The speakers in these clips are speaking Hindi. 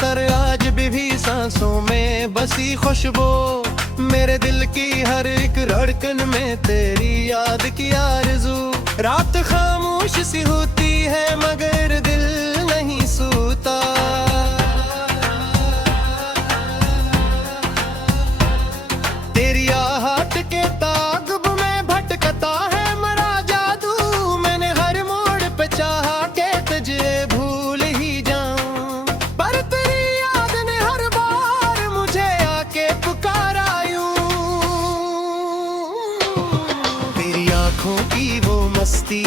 असर आज भी सांसों में बसी खुशबू, मेरे दिल की हर एक धड़कन में तेरी याद की आरज़ू। रात खामोश सी होती है मगर दिल नहीं सोता, तेरी आहट के ताक़ुब में भटकता है मरा जादू। मैंने हर मोड़ पे चाहा के तुझे भूल ही जाऊं, पर तेरी याद ने हर बार मुझे आके पुकारा यूं। तेरी आंखों की वो मस्ती,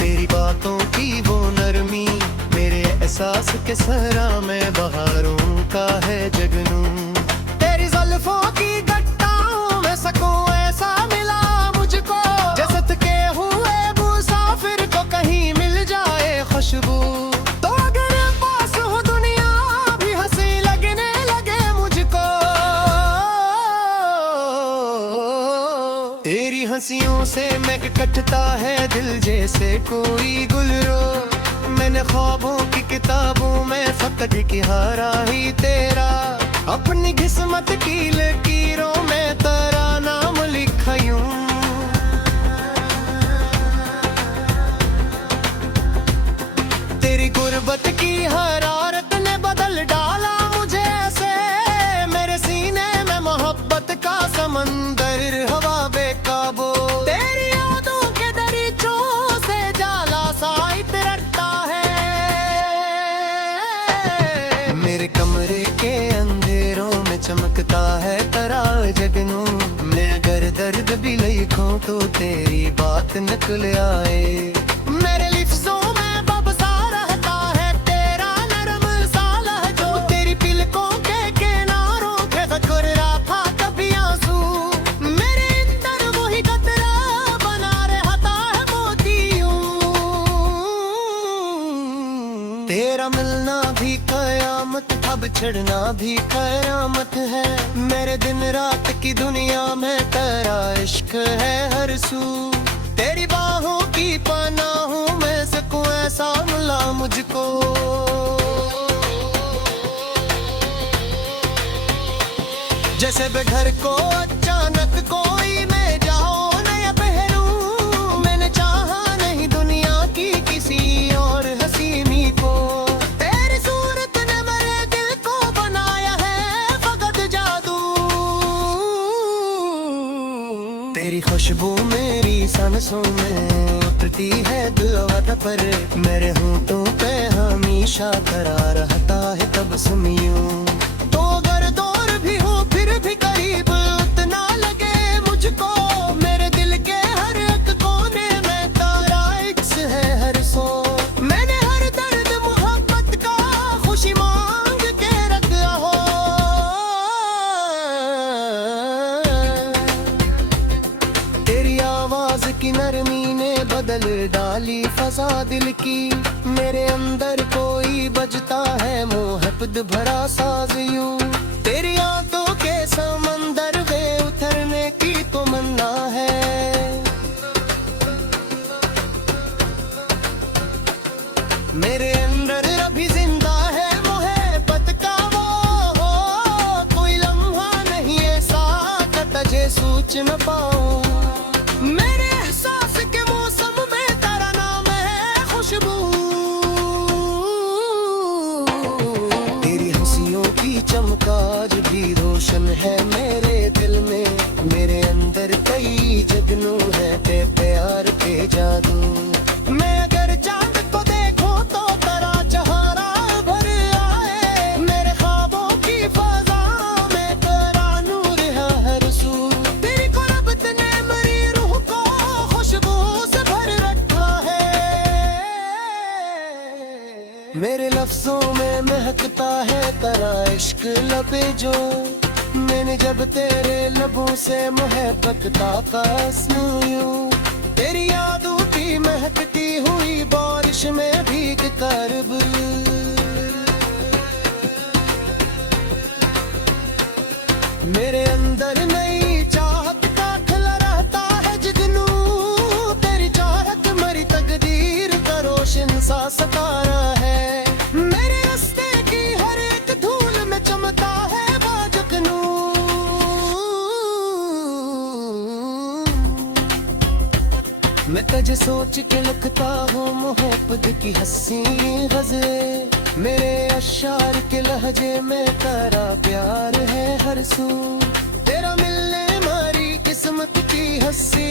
तेरी बातों की वो नरमी, मेरे एहसास के सहरा में बहारों का है जगनू। तेरी ज़ुल्फ़ों की गट्टाओं में सकूं ऐसा मिला मुझको, जैसे के हुए मुसाफिर को कहीं मिल जाए खुशबू। तो अगर पास हो दुनिया भी हंसी लगने लगे मुझको, तेरी हंसियों से महक कटता है दिल जैसे कोई गुलरो। मैंने ख्वाबों की किताबों में फकद की हारा ही तेरा, अपनी किस्मत की लकीरों में तेरा नाम लिखा यूं। तेरी गुर्बत की हरारत ने बदल डाला मुझे ऐसे, मेरे सीने में मोहब्बत का समंदर हवा बेकाबू। तेरी यादों के दरीचों से जाला सा इतरता है, मेरे कमरे के अंधेरों में चमकता है तारा जगनू। मैं अगर दर्द भी लिखूं तो तेरी बात निकल आए, मेरे लिफ्ज़ों में बबसा रहता है तेरा नरम सा लहजो। तेरी पलकों के किनारों पे ज़िक्र था कभी आंसू, मेरे अंदर वही कतरा बना रहता है मोतियों। तेरा मिलना भी कयामत, अब छड़ना भी कयामत है, मेरे दिन रात की दुनिया में तेरा इश्क है हर सू। तेरी बाहों की पनाहों में सकूं ऐसा मिला मुझको, जैसे बेघर को अचानक कोई मैं जाओ नया पहरूं। मैंने चाहा नहीं दुनिया की किसी और हसीनी को, तेरी सूरत ने मेरे दिल को बनाया है फकत जादू। तेरी खुशबू मेरी सांसों में उठती है दुआ पर, मेरे होंठों पे हमेशा करा रहता है तबस्सुम यूं। तो अगर दूर भी हो फिर भी करीब उतना लगे मुझको, मेरे दिल के हर एक कोने में तेरा इक्स है हर सो। मैंने हर दर्द मोहब्बत का खुशी मांग के रखा हो, तेरी आवाज की नरमी ने बदल डाली फजा दिल की, मेरे अंदर कोई बजता है मोहब्बत भरा साज यूं। तेरी आंखों के समंदर में उतरने की तमन्ना है, मेरे अंदर अभी जिंदा है मोहब्बत का वो हो। कोई लम्हा नहीं ऐसा तुझे सोच न पाऊं, मेरे एहसास के मौसम में तेरा नाम है खुशबू। तेरी हंसियों की चमक आज भी रोशन है मेरे दिल में, मेरे अंदर कई जगनू है ते प्यार के जादू। मैं अगर चांद को देखूं तो तेरा चेहरा भर आए, मेरे ख्वाबों की फजा में तेरा नूर है हर सू। तेरी कुर्बत ने मेरी रूह को खुशबू से भर रखा है, मेरे लफ्जों में महकता है तेरा इश्क लबे जो। मैंने जब तेरे लबों से मोहब्बत का कसम यूं, तेरी यादों की महकती हुई बारिश में भीग कर मेरे अंदर नई चाहत का खिला रहता है जुगनू। तेरी चाहत मरी तकदीर का रोशन सा सतारा है, मेरे रास्ते की हर एक धूल मैं तुझे सोच के लिखता हूँ मोहब्बत की हंसी गज़लें, मेरे अशार के लहजे में तेरा प्यार है हर सू। तेरा मिलने हमारी किस्मत की हंसी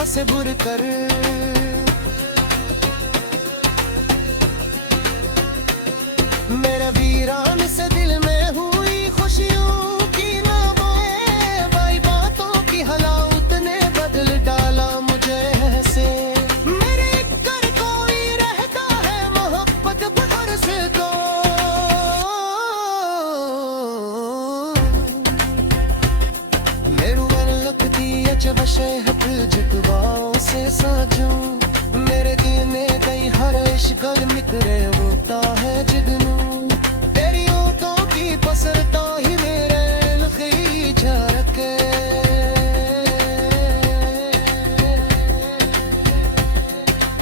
असबुर कर। मेरा वीरान से दिल में हुई खुशियों की नवाएं, बाई बातों की हलावत ने बदल डाला मुझे ऐसे। मेरे घर कोई रहता है मोहब्बत भर से तो, मेरू मन लगती है जब शहद जगवाओं से साजूं। मेरे दिल में कहीं हर इश्क़ निकले होता है जगनू। तेरी ओंठों की पसरता ही मेरे लखी झरके।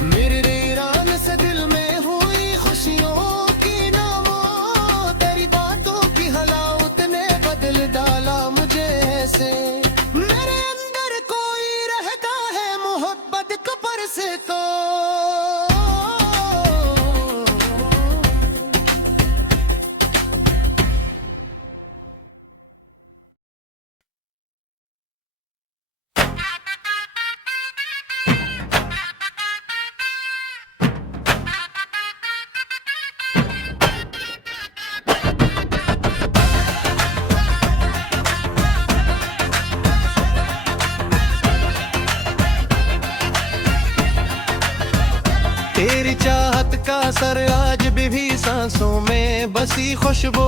मेरे वीरान से दिल में हुई खुशियों की नमो, तेरी बातों की हलावत ने बदल डाला मुझे ऐसे। मेरे अंदर कोई रहता है मोहब्बत कपर से तो, तेरी चाहत का असर आज भी सांसों में बसी खुशबू।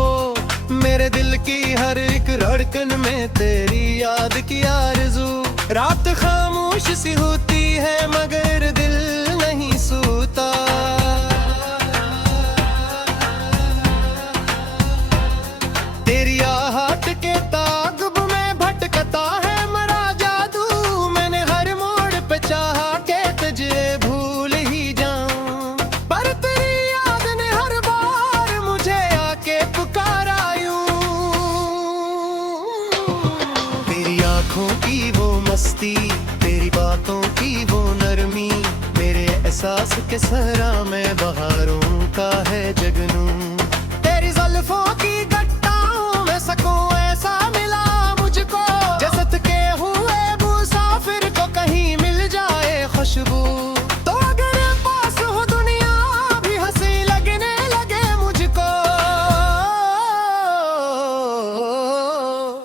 मेरे दिल की हर एक धड़कन में तेरी याद की आरज़ू। रात खामोश सी होती है मगर दिल नहीं सोता। तेरी आहट के ताक़ुब में भटकता है मरा जादू। मैंने हर मोड़ पे चाहा के तुझे भूल ही जाऊं, पर तेरी याद ने हर बार मुझे आके पुकारा यूं। तेरी आंखों की वो मस्ती, तेरी बातों की वो नरमी, मेरे एहसास के सहरा में बहारों का है जगनू। तेरी ज़ुल्फ़ों की गट्टाओं में सकूं ऐसा मिला मुझको, जैसे थके हुए मुसाफिर को कहीं मिल जाए खुशबू। तो अगर पास हो दुनिया भी हंसी लगने लगे मुझको,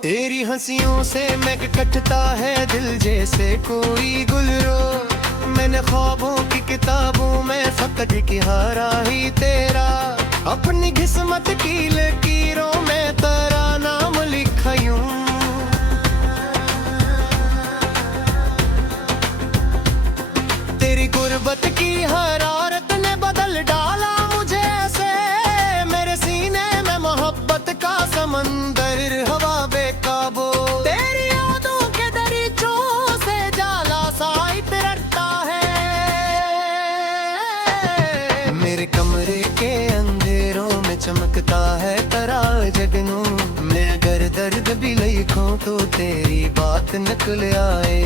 तेरी हंसियों से मैं कटता है दिल जैसे कोई गुलरो। मैंने ख्वाबों की किताबों में फकत किहारा ही तेरा, अपनी किस्मत की लकीरों में तेरा नाम लिखा यूं। तेरी गुर्बत की हरारत ने बदल डाला मुझे ऐसे। मेरे सीने में मोहब्बत का समंदर हवा बेकाबू। तेरी यादों के दरीचों से जाला सा इतरता है। मेरे कमरे के अंधेरों में चमकता है तेरा जगनू। मैं अगर दर्द भी लिखूं तो तेरी बात निकल आए।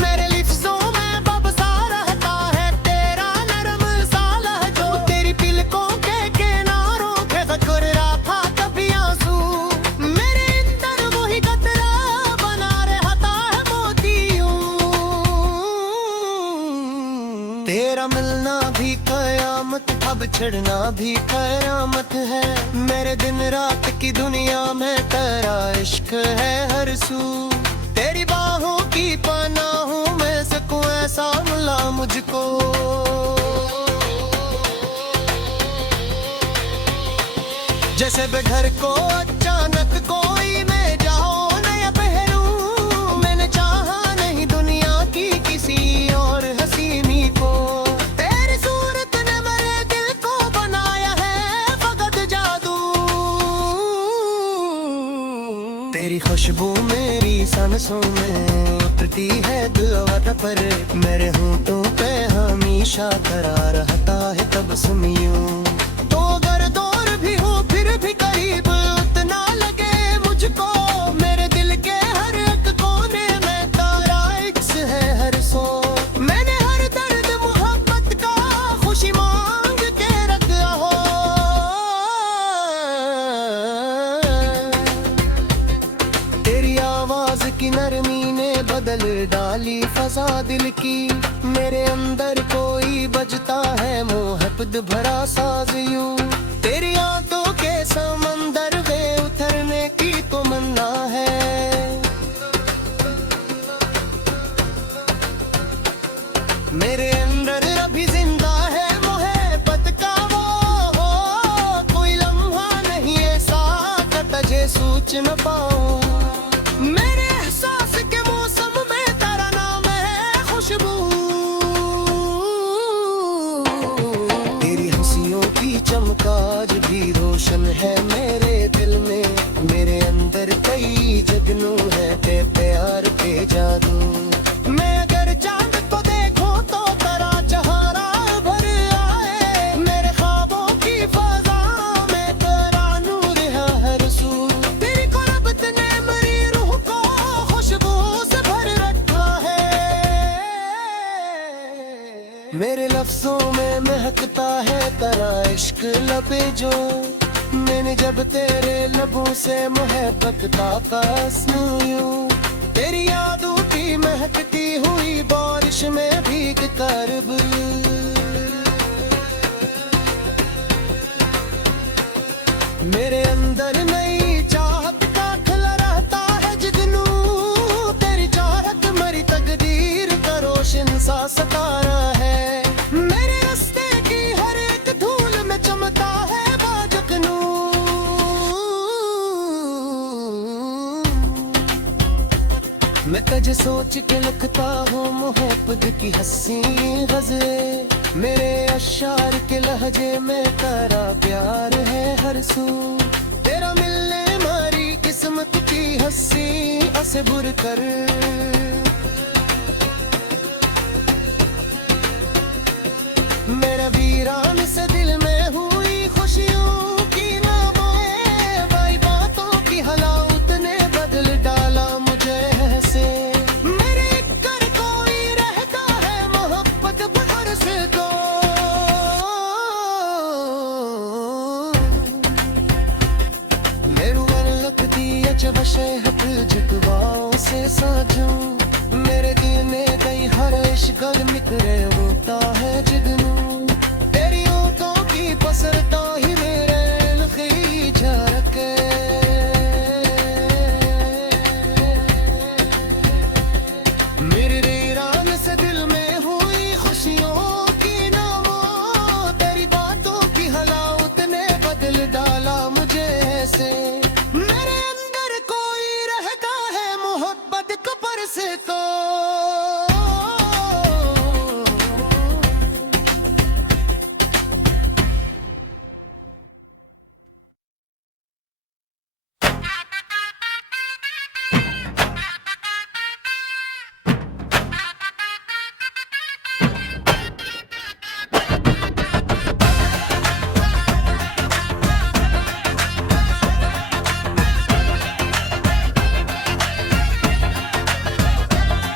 मेरे लिफ्ज़ों में बबसा रहता है तेरा नरम सा लहजो। तेरी पिलकों के किनारों पे ज़िक्र रहा कभी आंसू। मेरे अंदर वही कतरा बना रहता है मोतियों। तेरा मिलना भी कयामत, अब छिड़ना भी कयामत है। मेरे दिन रात की दुनिया में तेरा इश्क है हर सू। तेरी बाहों की पनाहों में सकूं ऐसा मिला मुझको। जैसे बेघर को अचानक कोई मैं जाओ नया पहलू। मैंने चाहा नहीं दुनिया की किसी और हसीनी को। तेरी सूरत ने मेरे दिल को बनाया है फकत जादू। तेरी खुशबू मेरी सांसों में उतरती है दुआ पर। मेरे होंठों पे हमेशा करा रहता है तबस्सुम यूं। तो अगर दूर भी हो फिर भी करीब उतना लगे मुझको। मेरे दिल के हर एक कोने में तेरा इक्स है हर सो। मैंने हर की। मेरे अंदर कोई बजता है मोहब्बत भरा साज यूं। तेरी आंखों के समंदर में उतरने की तमन्ना है। मेरे अंदर अभी जिंदा है मोहब्बत का वो हो। कोई लम्हा नहीं ऐसा तुझे सोच न पाऊं। मेरे एहसास के मौसम में तेरा नाम है खुशबू। तेरी हंसियों की चमक आज भी रोशन है मेरे दिल में। मेरे अंदर कई जगनू है ते प्यार पे जादू। मैं अगर चांद को देखूं तो तेरा चेहरा भर आए। मेरे ख्वाबों की फजा में तेरा नूर है हर सू। तेरी कुर्बत ने मेरी रूह को खुशबू से भर रखा है। मेरे लफ्जों में महकता है तेरा इश्क लबे जो। मैंने जब तेरे लबों से मोहब्बत का कसम यूं। तेरी यादों की महकती हुई बारिश में भीग कर मेरे अंदर नई चाहत का खिला रहता है जुगनू। तेरी चाहत मरी तकदीर का रोशन सा सतारा है। मेरे रास्ते की हर एक धूल में चमकता है बाजुगनू। मैं तुझे सोच के लिखता हूँ मोहब्बत की हंसी गज़लें। मेरे अशार के लहजे में तेरा प्यार है हर सू। तेरा मिलने हमारी किस्मत की हंसी असे बुर कर। मेरा वीरान से दिल में हुई खुशियों की नामों। बाई बातों की हालात ने बदल डाला मुझे ऐसे। मेरे कर कोई रहता है मोहब्बत भर से तो। मेरू मन लगती अजब शहद जगवाओं से साजू। मेरे दिल में कई हर इश्क़ निकले होता है जगनू। तेरी ओंठों की पसरता ही मेरे लखी झरके। मेरे वीरान से दिल में हुई खुशियों की नामों। तेरी बातों की हालात ने बदल डाला मुझे ऐसे। मेरे अंदर कोई रहता है मोहब्बत को पर से तो।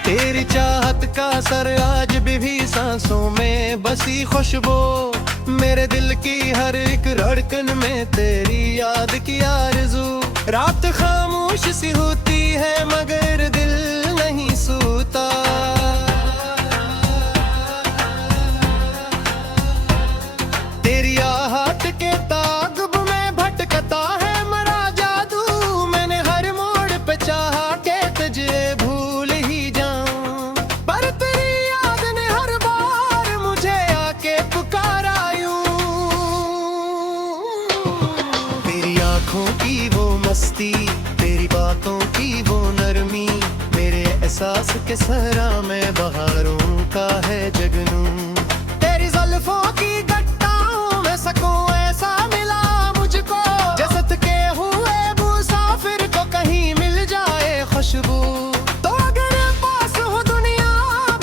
तेरी चाहत का असर आज भी सांसों में बसी खुशबू। मेरे दिल की हर एक धड़कन में तेरी याद की आरज़ू। रात खामोश सी होती है मगर दिल नहीं सोता। तेरी आहट के ताक़ुब में भटकता है मरा जादू। मैंने हर मोड़ पे चाहा के तुझे भूल ही जाऊं। पर तेरी याद ने हर बार मुझे आके पुकारा यूं। तेरी आंखों की वो मस्ती, तेरी बातों की वो नरमी। मेरे एहसास के सहरा में बहारों का है जगनू। तेरी ज़ुल्फ़ों की गट्टाओं में सकूं ऐसा मिला मुझको। जसत के हुए मुसाफिर को कहीं मिल जाए खुशबू। तो अगर पास हो दुनिया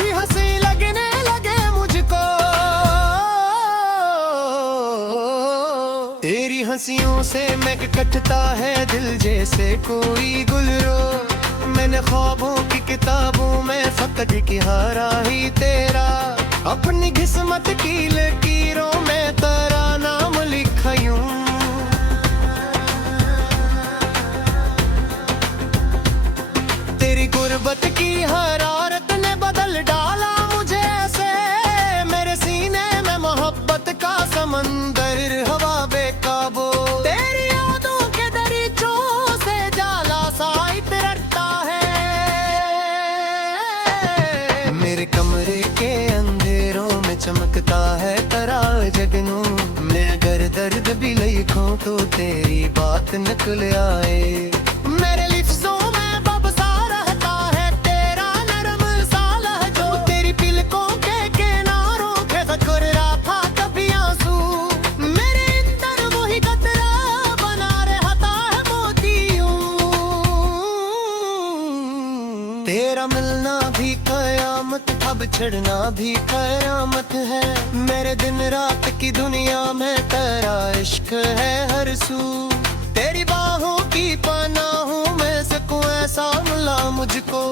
भी हंसी लगने लगे मुझको। तेरी हंसियों से महक कटता है दिल जैसे कोई गुलरो। मैंने ख्वाबों की किताबों में फकद किया ही तेरा। अपनी किस्मत की लकीरों में तेरा नाम लिखा यूं। तेरी गुर्बत की हरारत ने बदल डाला लगनू मैं अगर दर्द भी लिखूं तो तेरी बात निकल आए। मेरे लिफ्ज़ों में बब सा रहता है तेरा नरम सा लहजो, तेरी पिलकों के किनारों पे ज़िक्र रहा कभी आंसू, मेरे अंदर वही कतरा बना रहता है मोतियों। तेरा मिलना भी कयामत, अब छड़ना भी कयामत है। मेरे दिन रात की दुनिया में तेरा इश्क है हर सू, तेरी बाहों की पनाहों में सकूं ऐसा मिला मुझको।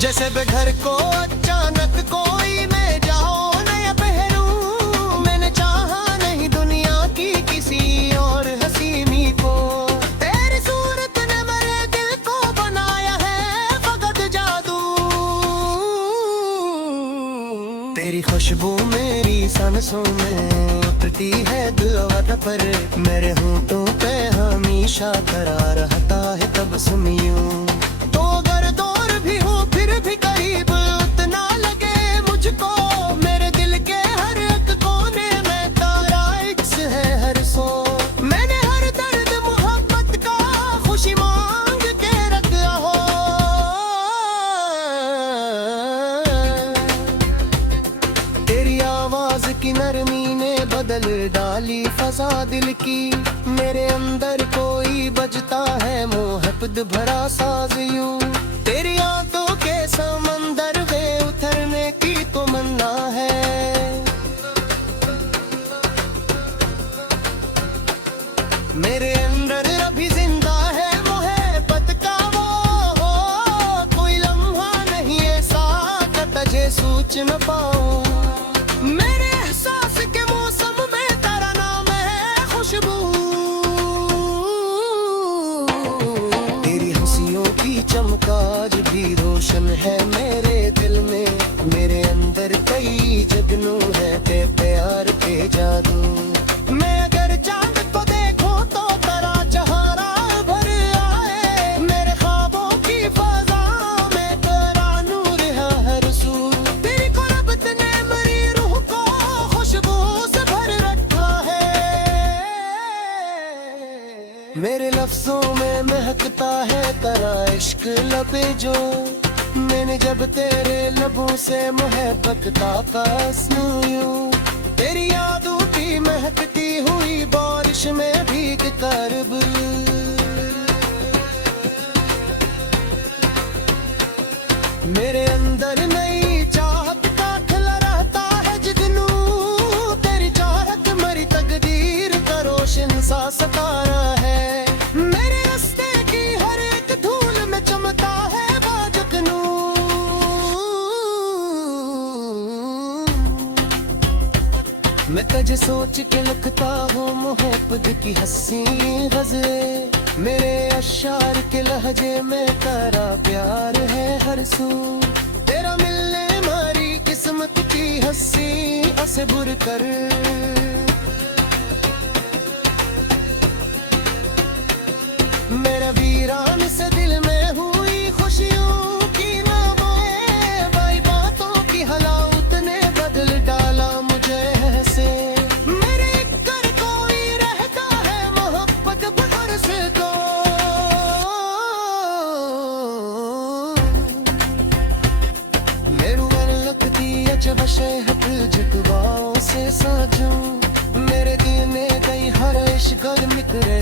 जैसे बेघर को अचानक कोई मैं जाओ नया पहरूं, मैंने चाहा नहीं दुनिया की किसी और हसीनी को, तेरी सूरत ने मेरे दिल को बनाया है फकत जादू। तेरी खुशबू मेरी सांसों में उठती है दुआ पर, मेरे होंठों पे हमेशा करा रहता है तबस्सुम यूं। तो अगर दूर भी हो फिर भी करीब उतना लगे मुझको, मेरे दिल के हर एक कोने में तेरा इक्स है हर सो। मैंने हर दर्द मोहब्बत का खुशी मांग के रखा हो, तेरी आवाज की नरमी ने बदल डाली फजा दिल की, मेरे अंदर कोई बजता है मोहब्बत भरा साज यूं। तेरी आंखों के समंदर में उतरने की तमन्ना है, मेरे अंदर अभी जिंदा है मोहब्बत का वो हो, कोई लम्हा नहीं ऐसा कि तुझे सोच न पाऊं। मेरे एहसास के मौसम में तेरा नाम है खुशबू, तेरी हंसियों की चमकाज भी रोशन है मेरे दिल में, मेरे अंदर कई जगनू है ते प्यार के जादू। मैं अगर चांद को देखूं तो तेरा चेहरा भर आए, मेरे ख्वाबों की फजा में तेरा नूर है हर सू, तेरी कुर्बत ने मेरी रूह को खुशबू से भर रखा है। मेरे लफ्जों में महकता है तेरा इश्क लबे जो, मैंने जब तेरे लबों से मोहब्बत का कसम यूं। तेरी यादों की महकती हुई बारिश में भीग कर मेरे अंदर नई चाहत का खिला रहता है जिगनू, तेरी चाहत मेरी तकदीर का रोशन सा सतारा है। मेरे रास्ते की हर एक धूल में चमकता है बाजकनू, मैं तुझे सोच के लिखता हूँ मोहब्बत की हंसी गज़लें, मेरे अशार के लहजे में तेरा प्यार है हर सू, तेरा मिलने हमारी किस्मत की हंसी असबुर कर। मेरा वीरान से दिल में हुई खुशियों की नामाएं, बाई बातों की हलावत ने बदल डाला मुझे ऐसे, मेरे कर कोई रहता है मोहब्बत भर से तो। मेरू मन लगती अजब शहद जगवाओं से साजूं, मेरे दिल में कई हर इश्क निकले